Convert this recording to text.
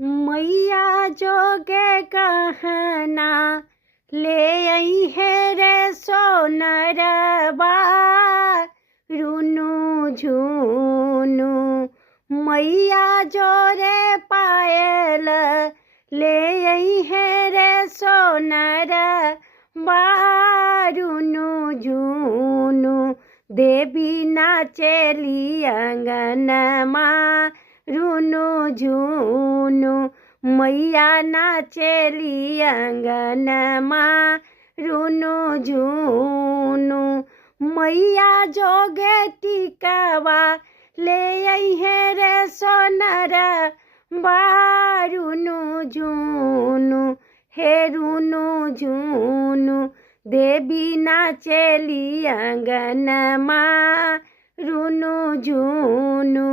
मैया जोगे कहना ले आई है रे सोनरबा रूनु झूनु। मैया जो रे पायल ले आई है रे सोनरबा रूनु झूनु। देवी नाचेली अंगनमा रूनु झूनु। मैया नाचेली अंगनमा रूनु झूनु। मैया जोगे टिकवा ले आई है रे सोनरबा रूनु झूनु। हे रूनु झूनु देवी नाचेली अंगनमा रूनु झूनु।